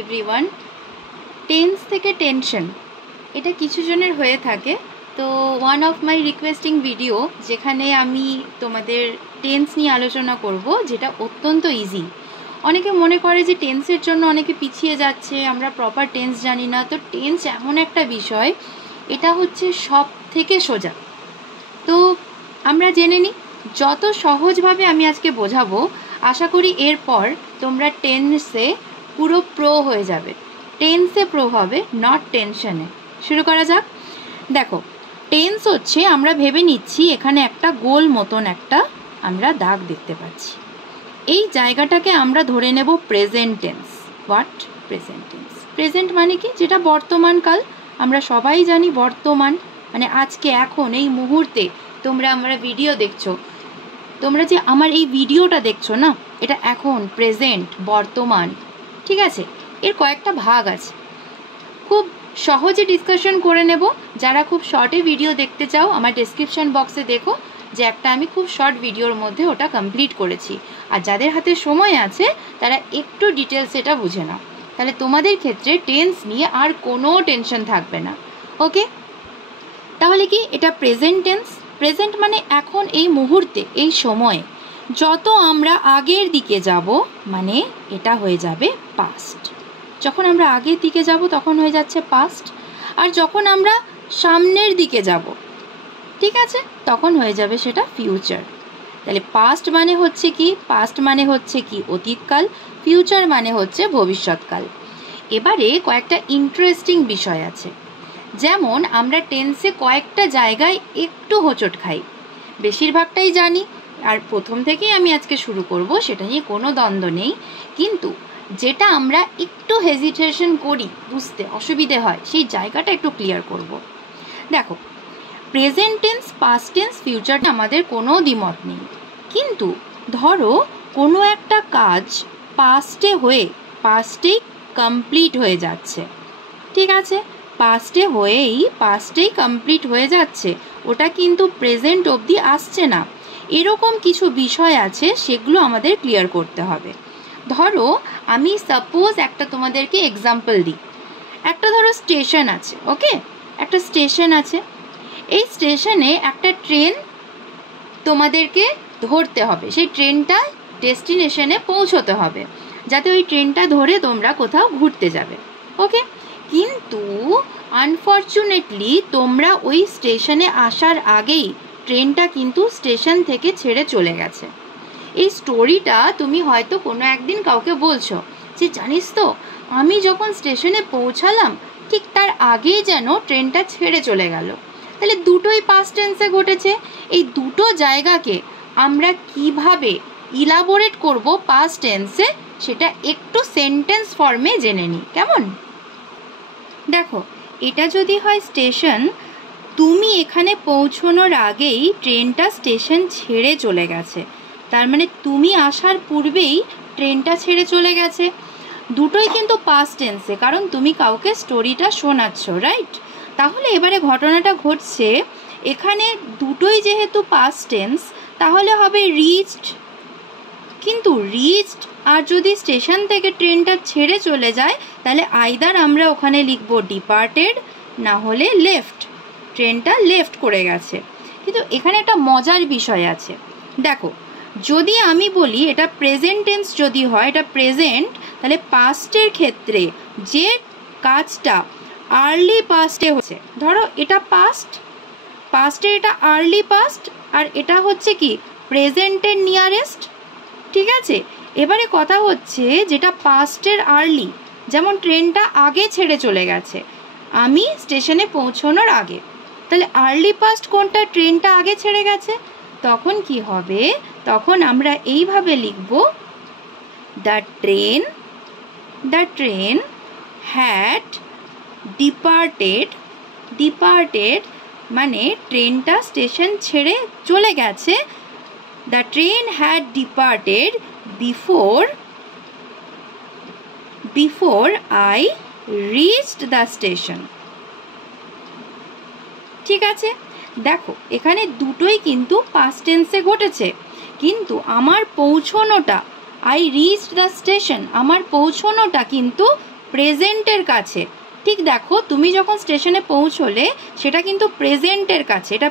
Everyone. Tense থেকে tension এটা কিছু জনের হয়ে থাকে। তো one of my requesting video যেখানে আমি তোমাদের টেন্স নিয়ে আলোচনা করব, যেটা অত্যন্ত ইজি। অনেকে মনে করে যে টেন্সের জন্য অনেকে পিছিয়ে যাচ্ছে, আমরা প্রপার টেন্স জানি না। তো টেন্স এমন একটা বিষয়, এটা হচ্ছে সব থেকে সোজা। তো আমরা জেনে নিই, যত সহজভাবে আমি আজকে বোঝাবো, আশা করি এরপর তোমরা টেন্সে পুরো প্রো হয়ে যাবে। টেন্সে প্রো হবে, নট টেনশনে। শুরু করা যাক। দেখো, টেন্স হচ্ছে, আমরা ভেবে নিচ্ছি এখানে একটা গোল মতন একটা আমরা দাগ দেখতে পাচ্ছি। এই জায়গাটাকে আমরা ধরে নেব present tense. What? Present tense. Present মানে কি? যেটা বর্তমান কাল। আমরা সবাই জানি বর্তমান মানে আজকে, এখন, এই মুহূর্তে আমরা ভিডিও দেখছো, তোমরা যে আমার এই ভিডিওটা দেখছো না, এটা এখন, প্রেজেন্ট, বর্তমান। ঠিক আছে? এর কয়েকটা ভাগ আছে, খুব সহজে ডিসকাশন করে নেব। যারা খুব শর্টে ভিডিও দেখতে চাও, আমার ডেসক্রিপশন বক্সে দেখো যে একটা আমি খুব শর্ট ভিডিওর মধ্যে ওটা কমপ্লিট করেছি। আর যাদের হাতে সময় আছে তারা একটু ডিটেলস এটা বুঝে নাও, তাহলে তোমাদের ক্ষেত্রে টেন্স নিয়ে আর কোনো টেনশন থাকবে না। ওকে, তাহলে কি এটা প্রেজেন্ট টেন্স? প্রেজেন্ট মানে এখন, এই মুহূর্তে, এই সময়ে। যত আমরা আগের দিকে যাব মানে এটা হয়ে যাবে পাস্ট। যখন আমরা আগের দিকে যাব তখন হয়ে যাচ্ছে পাস্ট। আর যখন আমরা সামনের দিকে যাব, ঠিক আছে, তখন হয়ে যাবে সেটা ফিউচার। তাহলে পাস্ট মানে হচ্ছে কি? পাস্ট মানে হচ্ছে কি? অতীতকাল। ফিউচার মানে হচ্ছে ভবিষ্যৎকাল। এবারে কয়েকটা ইন্টারেস্টিং বিষয় আছে। যেমন আমরা টেন্সে কয়েকটা জায়গায় একটু হোঁচট খাই, বেশিরভাগটাই জানি। আর প্রথম থেকেই আমি আজকে শুরু করব, সেটা নিয়ে কোনো দ্বন্দ্ব নেই। কিন্তু যেটা আমরা একটু হেজিটেশন করি, বুঝতে অসুবিধে হয়, সেই জায়গাটা একটু ক্লিয়ার করব। দেখো, present tense, past tense, future আমাদের কোনো দ্বিমত নেই। কিন্তু ধরো কোনো একটা কাজ পাস্টে হয়ে পাস্টেই কমপ্লিট হয়ে যাচ্ছে, ঠিক আছে, পাস্টেই কমপ্লিট হয়ে যাচ্ছে, ওটা কিন্তু প্রেজেন্ট অবধি আসছে না। এরকম কিছু বিষয় আছে, সেগুলো আমাদের ক্লিয়ার করতে হবে। ধরো আমি সাপোজ একটা তোমাদেরকে এক্সাম্পল দিই। একটা ধরো স্টেশন আছে, ওকে, একটা স্টেশন আছে। এই স্টেশনে একটা ট্রেন তোমাদেরকে ধরতে হবে, সেই ট্রেনটা ডেস্টিনেশনে পৌঁছতে হবে, যাতে ওই ট্রেনটা ধরে তোমরা কোথাও ঘুরতে যাবে। ওকে, কিন্তু আনফর্চুনেটলি তোমরা ওই স্টেশনে আসার আগেই ট্রেনটা কিন্তু স্টেশন থেকে ছেড়ে চলে গেছে। এই স্টোরিটা তুমি হয়তো কোনো একদিন কাউকে বলছো যে, জানিস তো, আমি যখন স্টেশনে পৌঁছালাম ঠিক তার আগেই যেন ট্রেনটা ছেড়ে চলে গেল। তাহলে দুটোই পাস্ট টেন্সে ঘটেছে। এই দুটো জায়গাকে আমরা কিভাবে ইলাবোরেট করব পাস্ট টেন্সে, সেটা একটু সেন্টেন্স ফর্মে জেনে নিই, কেমন? দেখো, এটা যদি হয় স্টেশন, তুমি এখানে পৌঁছানোর আগেই ট্রেনটা স্টেশন ছেড়ে চলে গেছে, তার মানে তুমি আসার পূর্বেই ট্রেনটা ছেড়ে চলে গেছে। দুটোই কিন্তু পাস্ট টেন্সে, কারণ তুমি কাউকে স্টোরিটা শোনাচ্ছ, রাইট? তাহলে এবারে ঘটনাটা ঘটছে এখানে, দুটোই যেহেতু পাস্ট টেন্স, তাহলে হবে রিচড। কিন্তু রিচড আর যদি স্টেশন থেকে ট্রেনটা ছেড়ে চলে যায়, তাহলে আইদার আমরা ওখানে লিখব ডিপার্টেড, না হলে লেফট, ট্রেনটা লেফট করে গেছে। কিন্তু এখানে একটা মজার বিষয় আছে। দেখো, যদি আমি বলি এটা প্রেজেন্ট টেন্স যদি হয়, এটা প্রেজেন্ট, তাহলে পাস্টের ক্ষেত্রে যে কাজটা আর্লি পাস্টে হচ্ছে, ধরো এটা পাস্টে এটা আর্লি পাস্ট, আর এটা হচ্ছে কি প্রেজেন্টের নিয়ারেস্ট, ঠিক আছে? এবারে কথা হচ্ছে যেটা পাস্টের আর্লি, যেমন ট্রেনটা আগে ছেড়ে চলে গেছে আমি স্টেশনে পৌঁছানোর আগে, তাহলে আর্লি পাস্ট কোনটা? ট্রেনটা আগে ছেড়ে গেছে। তখন কি হবে? তখন আমরা এইভাবে লিখব, দ্য ট্রেন হ্যাড ডিপার্টেড মানে ট্রেনটা স্টেশন ছেড়ে চলে গেছে। The train had departed before I reached the station. ঠিক আছে? দেখো, এখানে দুটোই কিন্তু পাস্ট টেন্সে ঘটেছে, কিন্তু আমার পৌঁছানোটা, আই রিচড দ্য স্টেশন, আমার পৌঁছানোটা কিন্তু প্রেজেন্টের কাছে। ঠিক দেখো, তুমি যখন স্টেশনে পৌঁছলে সেটা কিন্তু প্রেজেন্টের কাছে, এটা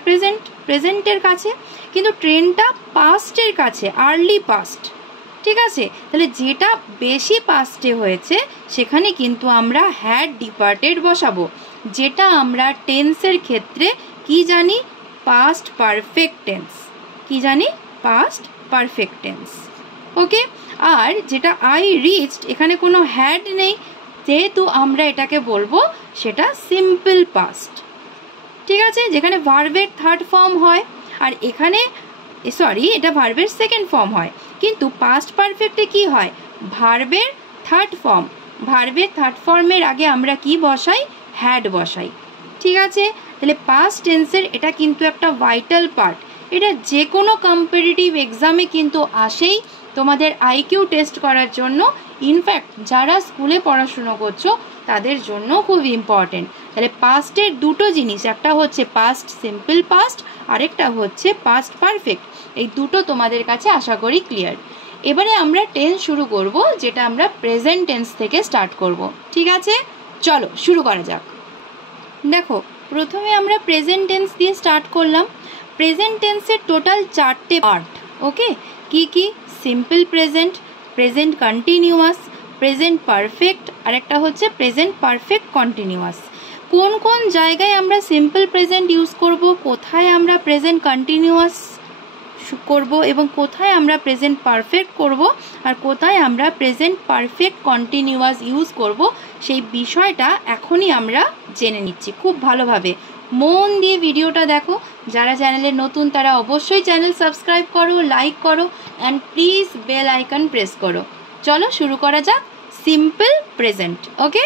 প্রেজেন্টের কাছে, কিন্তু ট্রেনটা পাস্টের কাছে, আর্লি পাস্ট। ঠিক আছে, তাহলে যেটা বেশি পাস্টে হয়েছে সেখানে কিন্তু আমরা হ্যাড ডিপার্টেড বসাবো, যেটা আমরা টেন্সের ক্ষেত্রে কি জানি, পাস্ট পারফেক্ট টেন্স। কি জানি? Past perfect tense. ওকে, আর যেটা আই রিচড, এখানে কোনো হ্যাড নেই, যেহেতু আমরা এটাকে বলবো সেটা সিম্পল পাস্ট। ঠিক আছে, যেখানে ভার্বের থার্ড ফর্ম হয়, আর এখানে এটা ভার্বের সেকেন্ড ফর্ম হয়, কিন্তু পাস্ট পারফেক্টে কি হয়, ভার্বের থার্ড ফর্ম। ভার্বের থার্ড ফর্মের আগে আমরা কি বসাই, হ্যাড বসাই। ঠিক আছে, তাহলে পাস্ট টেন্সের এটা কিন্তু একটা ভাইটাল পার্ট। এটা যে কোনো কম্পিটিটিভ এক্সামে কিন্তু আসেই তোমাদের আইকিউ টেস্ট করার জন্য। ইনফ্যাক্ট যারা স্কুলে পড়াশুনো করছো তাদের জন্য খুব ইম্পর্টেন্ট। তাহলে পাস্টের দুটো জিনিস, একটা হচ্ছে পাস্ট সিম্পল পাস্ট, আরেকটা হচ্ছে পাস্ট পারফেক্ট। এই দুটো তোমাদের কাছে আশা করি ক্লিয়ার। এবারে আমরা টেন্স শুরু করব, যেটা আমরা প্রেজেন্ট টেন্স থেকে স্টার্ট করব। ঠিক আছে, চলো শুরু করা যাক। দেখো, প্রথমে আমরা প্রেজেন্ট টেন্স দিয়ে স্টার্ট করলাম। প্রেজেন্ট টেন্সের টোটাল 4টে পার্ট। ওকে, কি কি? Simple present, present continuous, present perfect, আর একটা হচ্ছে প্রেজেন্ট পারফেক্ট কন্টিনিউয়াস। কোন কোন জায়গায় আমরা সিম্পল প্রেজেন্ট ইউজ করব, কোথায় আমরা প্রেজেন্ট কন্টিনিউয়াস করব, এবং কোথায় আমরা প্রেজেন্ট পারফেক্ট করব, আর কোথায় আমরা প্রেজেন্ট পারফেক্ট কন্টিনিউয়াস ইউজ করব, সেই বিষয়টা এখনই আমরা জেনে নিচ্ছি খুব ভালোভাবে। মন দিয়ে ভিডিওটা দেখো। যারা চ্যানেলে নতুন তারা অবশ্যই চ্যানেল সাবস্ক্রাইব করো, লাইক করো, and please bell icon press করো। চলো শুরু করা যাক সিম্পল প্রেজেন্ট। ওকে,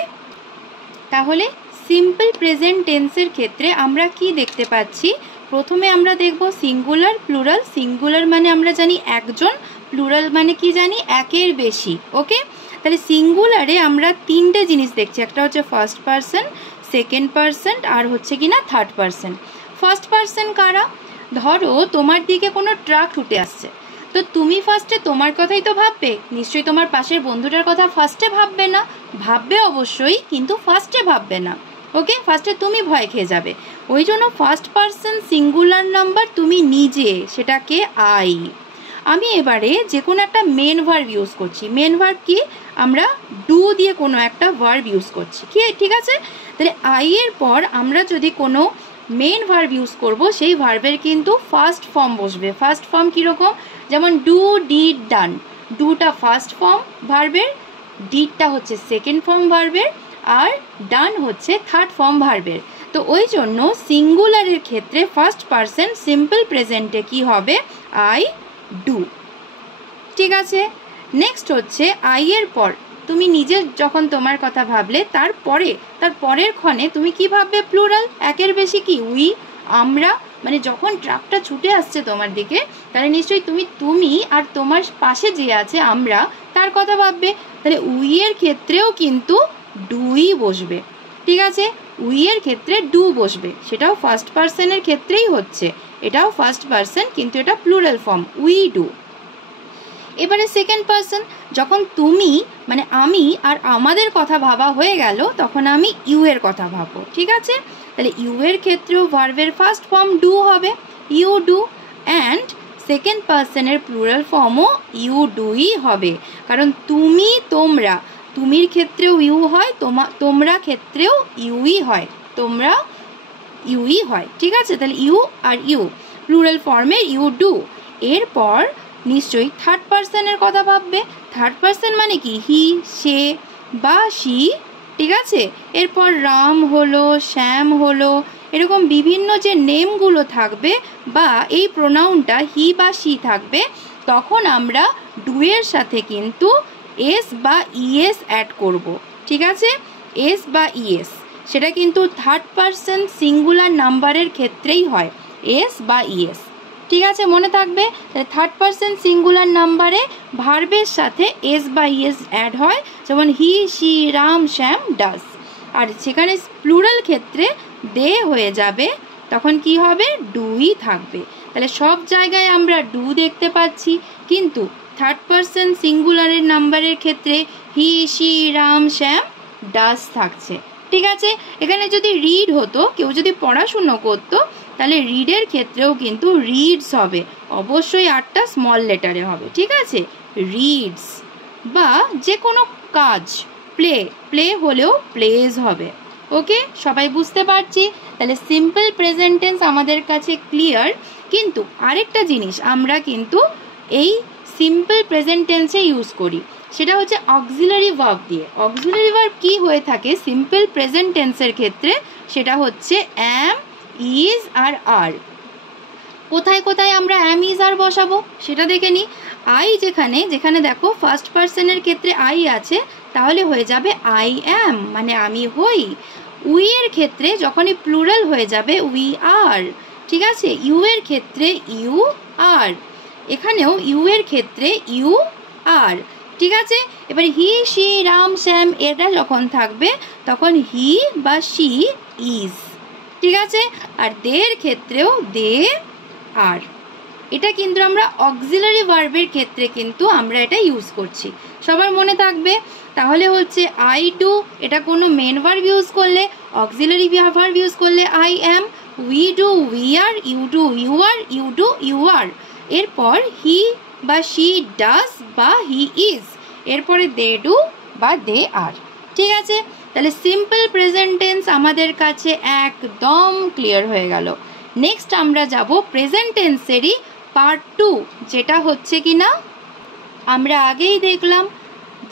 তাহলে সিম্পল প্রেজেন্ট টেন্সের ক্ষেত্রে আমরা কি দেখতে পাচ্ছি, প্রথমে আমরা দেখব সিঙ্গুলার, প্লুরাল। সিঙ্গুলার মানে আমরা জানি একজন, প্লুরাল মানে কি জানি, একের বেশি। ওকে, তাহলে সিঙ্গুলারে আমরা 3টে জিনিস দেখছি, একটা হচ্ছে ফার্স্ট পারসন, সেকেন্ড পারসন, আর হচ্ছে কিনা থার্ড পারসন। ফার্স্ট পারসন কারা? ধরো তোমার দিকে কোনো ট্রাক ছুটে আসছে, তো তুমি ফার্স্টে তোমার কথাই তো ভাববে, নিশ্চয়ই তোমার পাশের বন্ধুটার কথা ফার্স্টে ভাববে না। ভাববে অবশ্যই, কিন্তু ফার্স্টে ভাববে না। ওকে, ফার্স্টে তুমি ভয় খেয়ে যাবে। ওই জন্য ফার্স্ট পারসন সিঙ্গুলার নাম্বার তুমি নিজে, সেটাকে আই। আমি এবারে যে কোনো একটা মেন ভার্ব ইউজ করছি। মেন ভার্ব কি? আমরা ডু দিয়ে কোনো একটা ভার্ব ইউজ করছি। কি? ঠিক আছে, তাহলে আই এর পর আমরা যদি কোনো মেন ভার্ব ইউজ করব, সেই ভার্বের কিন্তু ফার্স্ট ফর্ম বসবে। ফার্স্ট ফর্ম কীরকম? যেমন ডু, ডিড, ডান। ডুটা ফার্স্ট ফর্ম ভার্বের, ডিডটা হচ্ছে সেকেন্ড ফর্ম ভার্বের, আর ডান হচ্ছে থার্ড ফর্ম ভার্বের। তো ওই জন্য সিঙ্গুলারের ক্ষেত্রে ফার্স্ট পারসন সিম্পল প্রেজেন্টে কি হবে? I do. ঠিক আছে, নেক্সট হচ্ছে আই এর পর তুমি নিজে যখন তোমার কথা ভাবলে, তার পরের ক্ষণে তুমি কি ভাববে? প্লুরাল, একের বেশি। কি? উই, আমরা। মানে যখন ট্রাকটা ছুটে আসছে তোমার দিকে, তাহলে নিশ্চয়ই তুমি আর তোমার পাশে যে আছে আমরা, তার কথা ভাববে। তাহলে উই এর ক্ষেত্রেও কিন্তু ডুই বসবে। ঠিক আছে, উই এর ক্ষেত্রে ডু বসবে, সেটাও ফার্স্ট পারসনের ক্ষেত্রেই হচ্ছে। এটাও ফার্স্ট পারসন, কিন্তু এটা প্লুরাল ফর্ম, উই ডু। এবারে সেকেন্ড পারসন, যখন তুমি মানে আমি আর আমাদের কথা ভাবা হয়ে গেল, তখন আমি ইউ এর কথা ভাববো। ঠিক আছে, তাহলে ইউ এর ক্ষেত্রেও ভার্বের ফার্স্ট ফর্ম ডু হবে, ইউ ডু। অ্যান্ড সেকেন্ড পারসনের প্লুরাল ফর্মও ইউ ডুই হবে, কারণ তুমি, তোমরা, তুমির ক্ষেত্রেও ইউ হয়, তোমরা ক্ষেত্রেও ইউই হয়, তোমরা ইউই হয়। ঠিক আছে, তাহলে ইউ আর ইউ, প্লুরাল ফর্মে ইউ ডু। এরপর নিশ্চয়ই থার্ড পারসনের কথা ভাববে। থার্ড পারসন মানে কি? হি, সে বা সি। ঠিক আছে, এরপর রাম হলো, শ্যাম হলো, এরকম বিভিন্ন যে নেমগুলো থাকবে বা এই প্রোনাউনটা হি বা সি থাকবে, তখন আমরা ডু এর সাথে কিন্তু এস বা ইএস অ্যাড করব। ঠিক আছে, এস বা ইএস, সেটা কিন্তু থার্ড পারসন সিঙ্গুলার নাম্বারের ক্ষেত্রেই হয়, এস বা ইএস। ঠিক আছে, মনে থাকবে। থার্ড পারসন সিঙ্গুলার নাম্বারে ভার্বের সাথে এস বা ইএস অ্যাড হয়, যেমন হি, সি, রাম, শ্যাম, ডাজ। আর সেখানে প্লুরাল ক্ষেত্রে দে হয়ে যাবে, তখন কি হবে? ডুই থাকবে। তাহলে সব জায়গায় আমরা ডু দেখতে পাচ্ছি, কিন্তু থার্ড পারসন সিঙ্গুলারের নাম্বারের ক্ষেত্রে হি, সি, রাম, শ্যাম, ডাস থাকছে। ঠিক আছে, এখানে যদি রিড হতো, কেউ যদি পড়াশুনো করতো, তাহলে রিডের ক্ষেত্রেও কিন্তু রিডস হবে, অবশ্যই 8টা স্মল লেটারে হবে। ঠিক আছে, রিডস। বা যে কোনো কাজ, প্লে, প্লে হলেও প্লেজ হবে। ওকে, সবাই বুঝতে পারছি? তাহলে সিম্পল প্রেজেন্ট টেন্স আমাদের কাছে ক্লিয়ার। কিন্তু আরেকটা জিনিস আমরা কিন্তু এই সিম্পল প্রেজেন্ট টেন্সে ইউজ করি, সেটা হচ্ছে অক্সিলারি ভার্ব দিয়ে। অক্সিলারি ভার্ব কি হয়ে থাকে সিম্পল প্রেজেন্ট টেন্সের ক্ষেত্রে? সেটা হচ্ছে অ্যাম, ইজ আর আর। কোথায় কোথায় আমরা অ্যাম, ইজ আর বসাবো সেটা দেখে নিই। আই যেখানে যেখানে দেখো ফার্স্ট পার্সনের ক্ষেত্রে আই আছে, তাহলে হয়ে যাবে আই অ্যাম, মানে আমি হই। উই এর ক্ষেত্রে যখনই প্লুরাল হয়ে যাবে উই আর। ঠিক আছে, ইউ এর ক্ষেত্রে ইউ আর, এখানেও ইউ এর ক্ষেত্রে ইউ আর। ঠিক আছে, এবার হি, শি, রাম, শ্যাম এটা যখন থাকবে তখন হি বা শি ইজ। ঠিক আছে, আর দের ক্ষেত্রেও দে আর। এটা কিন্তু আমরা অক্সিলারি ভার্বের ক্ষেত্রে কিন্তু আমরা এটা ইউজ করছি, সবার মনে থাকবে। তাহলে হচ্ছে আই ডু, এটা কোনো মেন ভার্ব ইউজ করলে, অক্সিলারি ভার্ব ইউজ করলে I am, we do we are, you do you are, you do you are. এরপর হি বা শি ডাজ বা হি ইজ, এরপরে দে ডু বা দে আর। ঠিক আছে, তাহলে সিম্পল প্রেজেন্ট টেন্স আমাদের কাছে একদম ক্লিয়ার হয়ে গেল। নেক্সট আমরা যাব প্রেজেন্ট টেন্সেরই পার্ট 2, যেটা হচ্ছে কি না আমরা আগেই দেখলাম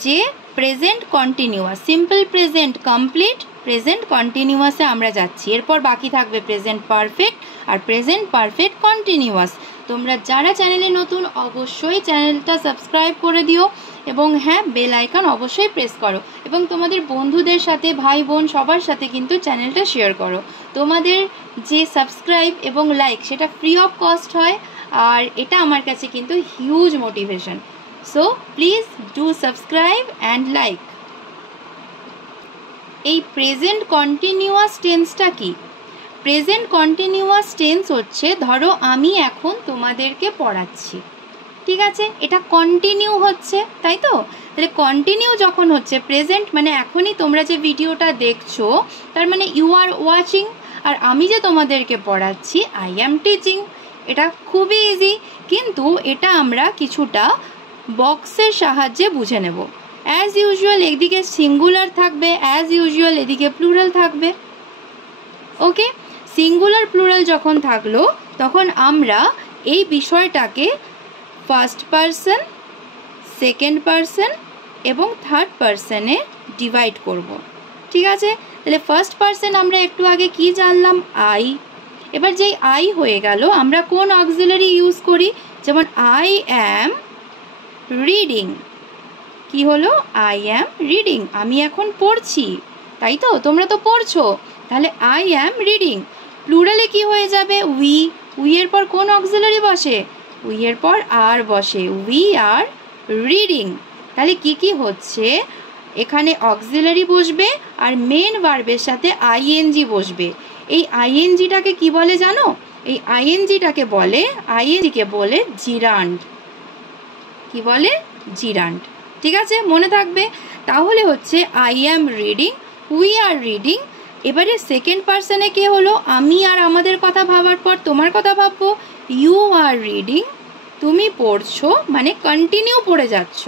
যে present continuous, simple present complete, present কন্টিনিউয়াসে আমরা যাচ্ছি। এরপর বাকি থাকবে প্রেজেন্ট পারফেক্ট আর প্রেজেন্ট পারফেক্ট কন্টিনিউয়াস। তোমরা যারা চ্যানেলে নতুন অবশ্যই চ্যানেলটা সাবস্ক্রাইব করে দিও এবং হ্যাঁ, বেল আইকন অবশ্যই প্রেস করো এবং তোমাদের বন্ধুদের সাথে, ভাই বোন সবার সাথে কিন্তু চ্যানেলটা শেয়ার করো। তোমাদের যে সাবস্ক্রাইব এবং লাইক সেটা ফ্রি অফ কস্ট হয়, আর এটা আমার কাছে কিন্তু huge motivation. So please do subscribe and like. এই প্রেজেন্ট কন্টিনিউয়াস টেন্সটা কি? প্রেজেন্ট কন্টিনিউয়াস টেন্স হচ্ছে, ধরো আমি এখন তোমাদেরকে পড়াচ্ছি, ঠিক আছে, এটা কন্টিনিউ হচ্ছে, তাই তো? তাহলে কন্টিনিউ যখন হচ্ছে, প্রেজেন্ট মানে এখনই তোমরা যে ভিডিওটা দেখছো, তার মানে ইউ আর ওয়াচিং, আর আমি যে তোমাদেরকে পড়াচ্ছি আই অ্যাম টিচিং। এটা খুবই ইজি, কিন্তু এটা আমরা কিছুটা বক্সের সাহায্যে বুঝে নেব। অ্যাজ ইউজুয়াল এদিকে সিঙ্গুলার থাকবে, অ্যাজ ইউজুয়াল এদিকে প্লুরাল থাকবে। ওকে, সিঙ্গুলার প্লুরাল যখন থাকলো তখন আমরা এই বিষয়টাকে ফার্স্ট পারসন, সেকেন্ড পারসন এবং থার্ড পারসনে ডিভাইড করব। ঠিক আছে, তাহলে ফার্স্ট পারসন আমরা একটু আগে কি জানলাম? আই। এবার যেই আই হয়ে গেল, আমরা কোন অক্সিলারি ইউজ করি? যেমন আই অ্যাম রিডিং। কি হলো? আই অ্যাম রিডিং, আমি এখন পড়ছি, তাই তো? তোমরা তো পড়ছো, তাহলে আই অ্যাম রিডিং। প্লুরালে কি হয়ে যাবে? উই। উই এর পর কোন অক্সিলারি বসে? উই এর পর আর বসে, উই আর রিডিং। তাহলে কি কি হচ্ছে? এখানে অক্সিলারি বসবে আর মেন ভার্বের সাথে আইএনজি বসবে। এই আইএনজিটাকে কি বলে জানো? এই আইএনজিটাকে বলে, আইএনজিকে বলে জিরান্ড। কি বলে? জিরান্ড। ঠিক আছে, মনে থাকবে। তাহলে হচ্ছে I am reading, we are reading. এবারে সেকেন্ড পারসনে কে হলো? আমি আর আমাদের কথা ভাবার পর তোমার কথা ভাববো। ইউ আর রিডিং, তুমি পড়ছো, মানে কন্টিনিউ পড়ে যাচ্ছ।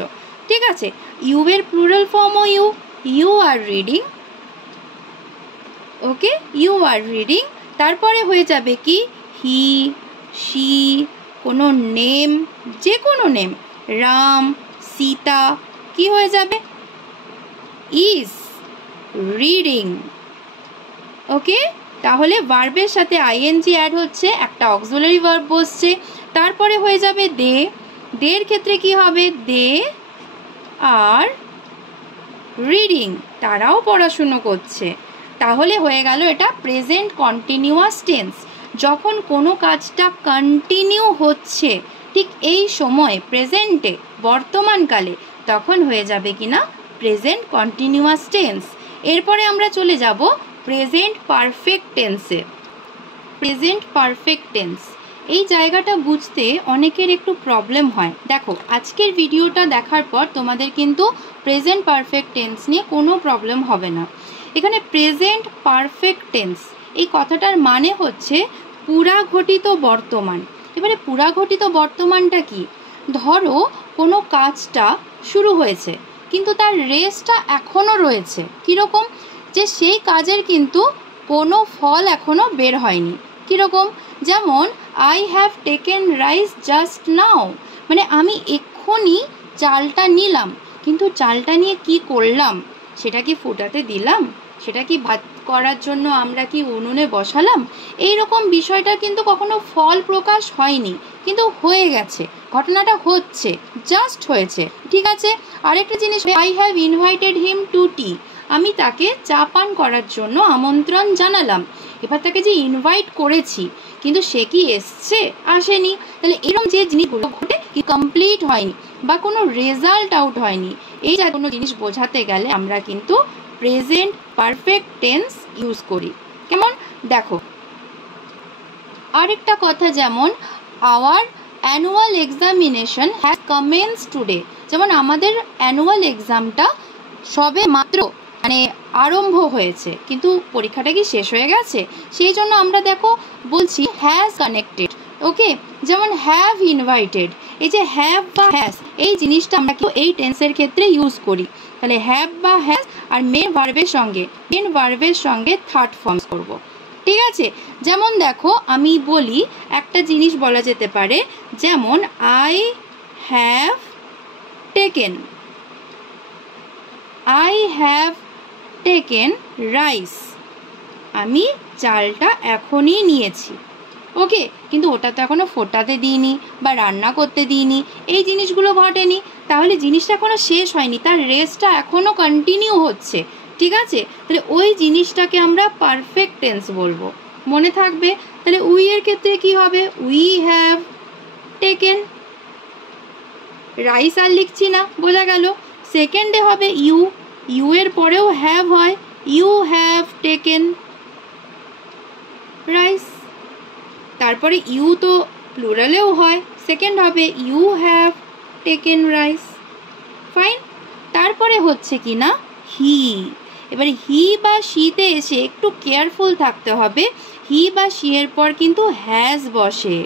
ঠিক আছে, ইউ এর প্লুরাল ফর্মও you, you are reading. Okay, you are reading. তারপরে হয়ে যাবে কি? হি, শি, কোনো নেম, যে কোনো নেম, রাম, সীতা, কি হয়ে যাবে? Is reading. ওকে, তাহলে ভার্বের সাথে আইএনজি অ্যাড হচ্ছে, একটা অক্সিলারি ভার্ব বসছে, তারপরে হয়ে যাবে দে। দের ক্ষেত্রে কি হবে? দে আর রিডিং, তারাও পড়াশুনো করছে। তাহলে হয়ে গেল এটা প্রেজেন্ট কন্টিনিউয়াস টেন্স। যখন কোনো কাজটা কন্টিনিউ হচ্ছে ঠিক এই সময়, প্রেজেন্টে, বর্তমানকালে, তখন হয়ে যাবে কিনা প্রেজেন্ট কন্টিনিউয়াস টেন্স। এরপরে আমরা চলে যাব প্রেজেন্ট পারফেক্ট টেন্সে। প্রেজেন্ট পারফেক্ট টেন্স, এই জায়গাটা বুঝতে অনেকের একটু প্রবলেম হয়। দেখো, আজকের ভিডিওটা দেখার পর তোমাদের কিন্তু প্রেজেন্ট পারফেক্ট টেন্স নিয়ে কোনো প্রবলেম হবে না। এখানে প্রেজেন্ট পারফেক্ট টেন্স এই কথাটার মানে হচ্ছে পুরাঘটিত বর্তমান। এবারে পুরাঘটিত বর্তমানটা কি? ধরো কোনো কাজটা শুরু হয়েছে কিন্তু তার রেসটা এখনো রয়েছে। কিরকম? যে সেই কাজের কিন্তু কোনো ফল এখনো বের হয়নি। কিরকম? যেমন I have taken rice just now, মানে আমি এক্ষুনি চালটা নিলাম, কিন্তু চালটা নিয়ে কি করলাম? সেটা কি ফোটাতে দিলাম? সেটা কি ভাত করার জন্য আমরা কি উনুনে বসালাম? এই রকম বিষয়টা কিন্তু কখনো ফল প্রকাশ হয়নি, কিন্তু হয়ে গেছে, ঘটনাটা হচ্ছে, জাস্ট হয়েছে। ঠিক আছে, আরেকটা জিনিস, I have invited him to tea, আমি তাকে চা পান করার জন্য আমন্ত্রণ জানালাম। এবার তাকে যে ইনভাইট করেছি, কিন্তু সে কি এসছে? আসেনি। তাহলে এরকম যে জিনিসগুলো ঘটে কি কমপ্লিট হয়নি বা কোনো রেজাল্ট আউট হয়নি, এই যে কোনো জিনিস বোঝাতে গেলে আমরা কিন্তু প্রেজেন্ট পারফেক্ট টেন্স ইউজ করি। কেমন? দেখো আরেকটা কথা, যেমন our annual examination has commence today, যেমন আমাদের অ্যানুয়াল এক্সামটা সবে মাত্র মানে আরম্ভ হয়েছে, কিন্তু পরীক্ষাটা কি শেষ হয়ে গেছে? সেই জন্য আমরা দেখো বলছি হ্যাজ কানেক্টেড। ওকে, যেমন হ্যাভ ইনভাইটেড, এই যে হ্যাভ বা হ্যাজ এই জিনিসটা আমরা কি এই টেন্সের ক্ষেত্রে ইউজ করি। তাহলে হ্যাভ বা হ্যাজ আর মেন ভার্বের সঙ্গে থার্ড ফর্মস করব। ঠিক আছে, যেমন দেখো আমি বলি একটা জিনিস বলা যেতে পারে, যেমন আই হ্যাভ টেকেন রাইস, আমি চালটা এখনই নিয়েছি। ওকে, কিন্তু ওটা তো এখনো ফোটাতে দিইনি বা রান্না করতে দিইনি, এই জিনিসগুলো ঘটেনি, তাহলে জিনিসটা এখনো শেষ হয়নি, তার রেসটা এখনো কন্টিনিউ হচ্ছে। ঠিক আছে, তাহলে ওই জিনিসটাকে আমরা পারফেক্ট টেন্স বলবো, মনে থাকবে। তাহলে উই এর ক্ষেত্রে কি হবে? উই হ্যাভ টেকেন রাইস, আর লিখছি না, বোঝা গেল। সেকেন্ডে হবে ইউ এর পরেও হ্যাভ হয়, ইউ হ্যাভ টেকেন রাইস। তারপরে ইউ তো প্লুরালেও হয়, সেকেন্ড হবে you have taken rice. Fine. তারপরে হচ্ছে কি না হি। এবারে হি বা শিতে এসে একটু কেয়ারফুল থাকতে হবে, হি বা শি এর পর কিন্তু হ্যাজ বসে।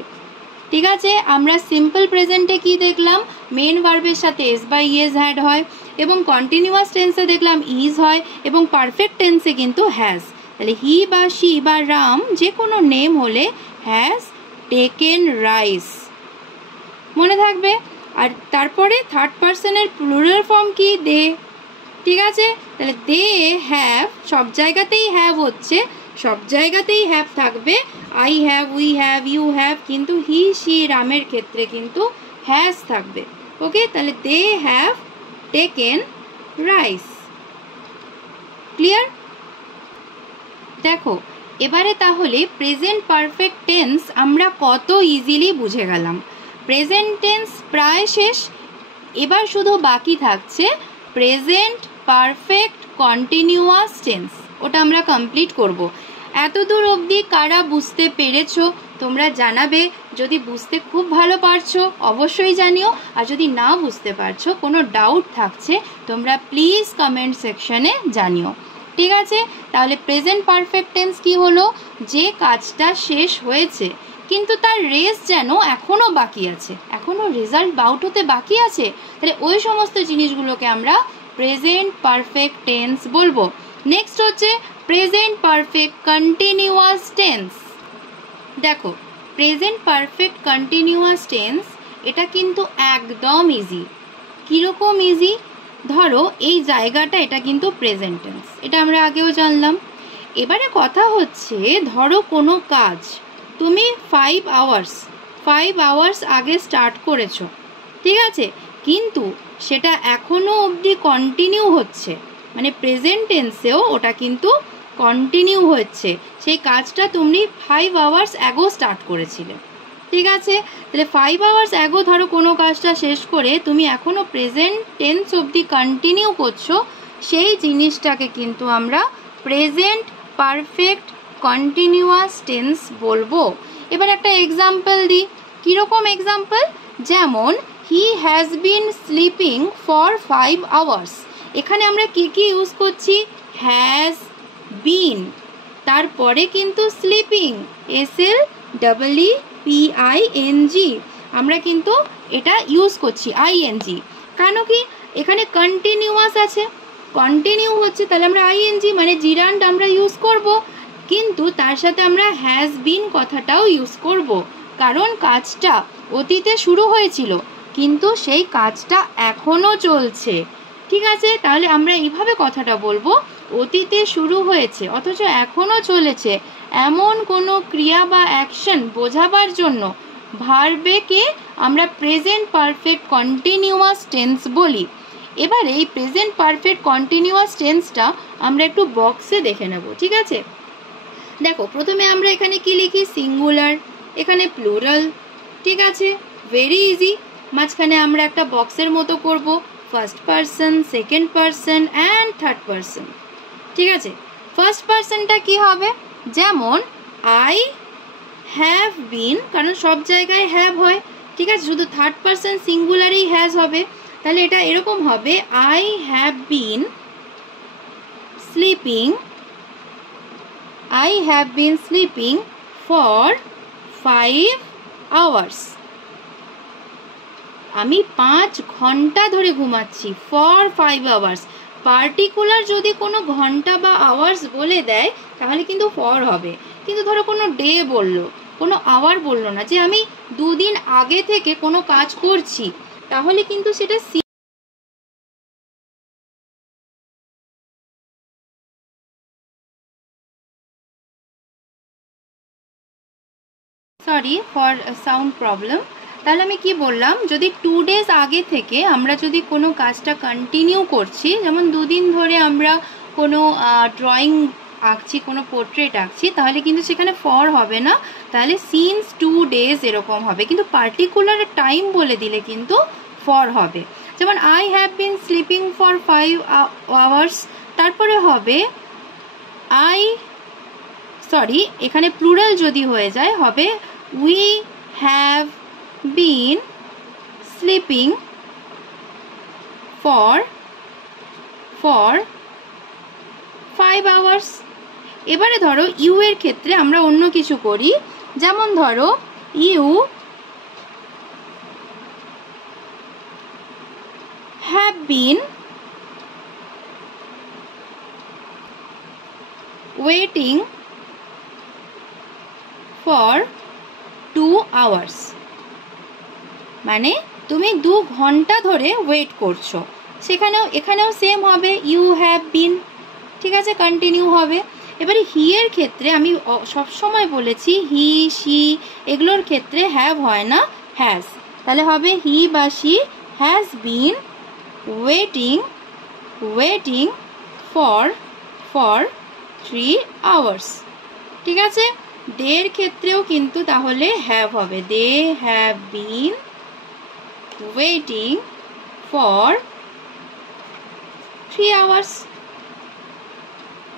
ঠিক আছে, আমরা সিম্পল প্রেজেন্টে কি দেখলাম? মেন ভার্বের সাথে এস বা ইএস হ্যাড হয়, এবং কন্টিনিউয়াস টেন্সে দেখলাম ইজ হয়, এবং পারফেক্ট টেন্সে কিন্তু হ্যাজ। তাহলে হি বা শি বা রাম যে কোনো নেম হলে হ্যাজ টেকেন রাইস, মনে থাকবে। আর তারপরে থার্ড পার্সনের প্লুরাল ফর্ম কি? দে। ঠিক আছে, তাহলে দে হ্যাভ, সব জায়গাতেই হ্যাভ হচ্ছে, সব জায়গাতেই হ্যাভ থাকবে, I have, we have, you have, কিন্তু হি শি রামের ক্ষেত্রে কিন্তু হ্যাজ থাকবে। ওকে, তাহলে they have taken rice. Clear? দেখো এবারে তাহলে প্রেজেন্ট পারফেক্ট টেন্স আমরা কত ইজিলি বুঝে গেলাম। প্রেজেন্ট টেন্স প্রায় শেষ, এবার শুধু বাকি থাকছে প্রেজেন্ট পারফেক্ট কন্টিনিউয়াস টেন্স, ওটা আমরা কমপ্লিট করব। এতদূর অবধি কারা বুঝতে পেরেছো তোমরা জানাবে। যদি বুঝতে খুব ভালো পারছো অবশ্যই জানিও, আর যদি না বুঝতে পারছো, কোনো ডাউট থাকছে, তোমরা প্লিজ কমেন্ট সেকশনে জানিও। ঠিক আছে, তাহলে প্রেজেন্ট পারফেক্ট টেন্স কি হলো? যে কাজটা শেষ হয়েছে কিন্তু তার রেস যেন এখনো বাকি আছে, এখনো রেজাল্ট আউট হতে বাকি আছে, তাহলে ওই সমস্ত জিনিসগুলোকে আমরা প্রেজেন্ট পারফেক্ট টেন্স বলবো। নেক্সট হচ্ছে প্রেজেন্ট পারফেক্ট কন্টিনিউয়াস টেন্স। দেখো প্রেজেন্ট পারফেক্ট কন্টিনিউয়াস টেন্স এটা কিন্তু একদম ইজি। কিরকম ইজি? ধরো এই জায়গাটা, এটা কিন্তু প্রেজেন্ট টেন্স, এটা আমরা আগেও জানলাম। এবারে কথা হচ্ছে, ধরো কোনো কাজ তুমি 5 আওয়ার্স আগে স্টার্ট করেছো, ঠিক আছে, কিন্তু সেটা এখনো অবধি কন্টিনিউ হচ্ছে, মানে প্রেজেন্ট টেন্সেও ওটা কিন্তু কন্টিনিউ হচ্ছে। সেই কাজটা তুমি 5 আওয়ার্স আগেও স্টার্ট করেছিলে, ঠিক আছে। তাহলে 5 আওয়ার্স আগেও ধরো কোনো কাজটা শেষ করে তুমি এখনো প্রেজেন্ট টেন্স অবধি কন্টিনিউ করছো, সেই জিনিসটাকে কিন্তু আমরা প্রেজেন্ট পারফেক্ট কন্টিনিউয়াস টেন্স বলবো। এবার একটা এক্সাম্পল দিই। কীরকম এক্সাম্পল? যেমন he has been sleeping for 5 hours. এখানে আমরা কি কি ইউজ করছি? হ্যাজ বিন, তারপরে কিন্তু স্লিপিং, SLEEPING, আমরা কিন্তু এটা ইউজ করছি ING। কেন কি? এখানে কন্টিনিউয়াস আছে, কন্টিনিউ হচ্ছে, তাহলে আমরা ING মানে জিরান্ড আমরা ইউজ করব, কিন্তু তার সাথে আমরা হ্যাজ বিন কথাটাও ইউজ করব, কারণ কাজটা অতীতে শুরু হয়েছিল কিন্তু সেই কাজটা এখনো চলছে। ঠিক আছে, তাহলে আমরা এইভাবে কথাটা বলবো, অতীতে শুরু হয়েছে অথচ এখনো চলেছে এমন কোনো ক্রিয়া বা অ্যাকশন বোঝাবার জন্য ভার্বকে আমরা প্রেজেন্ট পারফেক্ট কন্টিনিউয়াস টেন্স বলি। এবার এই প্রেজেন্ট পারফেক্ট কন্টিনিউয়াস টেন্সটা আমরা একটু বক্সে দেখে নেব। ঠিক আছে, দেখো প্রথমে আমরা এখানে কি লিখি? সিঙ্গুলার, এখানে প্লুরাল। ঠিক আছে, ভেরি ইজি। মাঝখানে আমরা একটা বক্সের মতো করব, first person, second person and third person. ঠিক আছে, ফার্স্ট পারসনটা কি হবে? যেমন আই হ্যাভ বিন, কারণ সব জায়গায় হ্যাভ হয়। ঠিক আছে, শুধু থার্ড পারসন সিঙ্গুলারেই হ্যাজ হবে, তাহলে এটা এরকম হবে I have been sleeping, I have been sleeping for 5 hours. আমি 5 ঘন্টা ধরে ঘুমাচ্ছি, for 5 hours। পার্টিকুলার যদি কোনো ঘন্টা বা আওয়ার্স বলে দেয় তাহলে কিন্তু ফর হবে, কিন্তু ধরো কোনো ডে বললো, কোনো আওয়ার বললো না, যে আমি 2 দিন আগে থেকে কোনো কাজ করছি, তাহলে কিন্তু সেটা সরি ফর সাউন্ড প্রবলেম। তাহলে আমি কি বললাম, যদি 2 ডেজ আগে থেকে আমরা যদি কোনো কাজটা কন্টিনিউ করছি, যেমন 2 দিন ধরে আমরা কোনো ড্রয়িং আঁকছি, কোনো পোর্ট্রেট আঁকছি, তাহলে কিন্তু সেখানে ফর হবে না, তাহলে সিন্স 2 ডেজ এরকম হবে, কিন্তু পার্টিকুলার টাইম বলে দিলে কিন্তু ফর হবে। যেমন I have been sleeping for 5 hours, তারপরে হবে এখানে প্লুরাল যদি হয়ে যায় হবে we have been sleeping for 5 hours। এবারে ধরো ইউ এর ক্ষেত্রে আমরা অন্য কিছু করি, যেমন ধরো you have been waiting for 2 hours, মানে তুমি 2 ঘন্টা ধরে ওয়েট করছো, এখানেও সেম হবে ইউ হ্যাভ বিন। ঠিক আছে, কন্টিনিউ হবে। এবারে হি এর ক্ষেত্রে আমি সবসময় বলেছি হি শি এগুলোর ক্ষেত্রে হ্যাভ হয় না, হ্যাজ, তাহলে হবে হি বা she has been waiting for 3 hours। ঠিক আছে, দে এর ক্ষেত্রেও কিন্তু তাহলে হ্যাভ হবে, they have been waiting for 3 hours।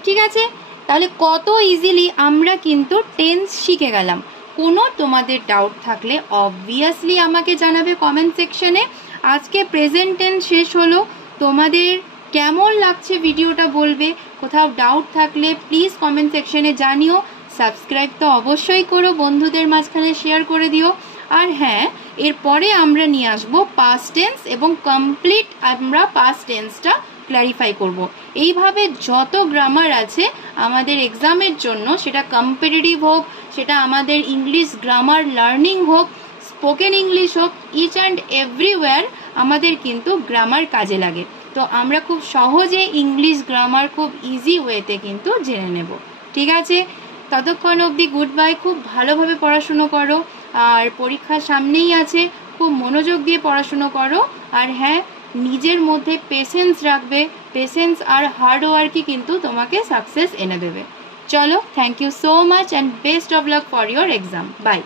ঠিক আছে, তাহলে কত ইজিলি আমরা কিন্তু টেন্স শিখে গেলাম। কোনো তোমাদের ডাউট থাকলে অবভিয়াসলি আমাকে জানাবে কমেন্ট সেকশনে। আজকে প্রেজেন্ট টেন্স শেষ হলো, তোমাদের কেমন লাগছে ভিডিওটা বলবে, কোথাও ডাউট থাকলে প্লিজ কমেন্ট সেকশনে জানিও। সাবস্ক্রাইব তো অবশ্যই করো, বন্ধুদের মাঝখানে শেয়ার করে দিও। আর হ্যাঁ, এরপরে আমরা নিয়ে আসবো পাস্ট টেন্স এবং কমপ্লিট আমরা পাস্ট টেন্সটা ক্ল্যারিফাই করব। এইভাবে যত গ্রামার আছে আমাদের এক্সামের জন্য, সেটা কম্পিটিটিভ হোক, সেটা আমাদের ইংলিশ গ্রামার লার্নিং হোক, স্পোকেন ইংলিশ হোক, ইচ অ্যান্ড এভরিওয়্যার আমাদের কিন্তু গ্রামার কাজে লাগে। তো আমরা খুব সহজে ইংলিশ গ্রামার খুব ইজি ওয়েতে কিন্তু জেনে নেব। ঠিক আছে, ততক্ষণ অবধি গুড বাই। খুব ভালোভাবে পড়াশুনো করো, আর পরীক্ষা সামনেই আছে, খুব মনোযোগ দিয়ে পড়াশুনো করো। আর হ্যাঁ, নিজের মধ্যে পেশেন্স রাখবে, পেশেন্স আর হার্ড ওয়ার্কই কিন্তু তোমাকে সাকসেস এনে দেবে। চলো, thank you so much and best of luck for your exam. By.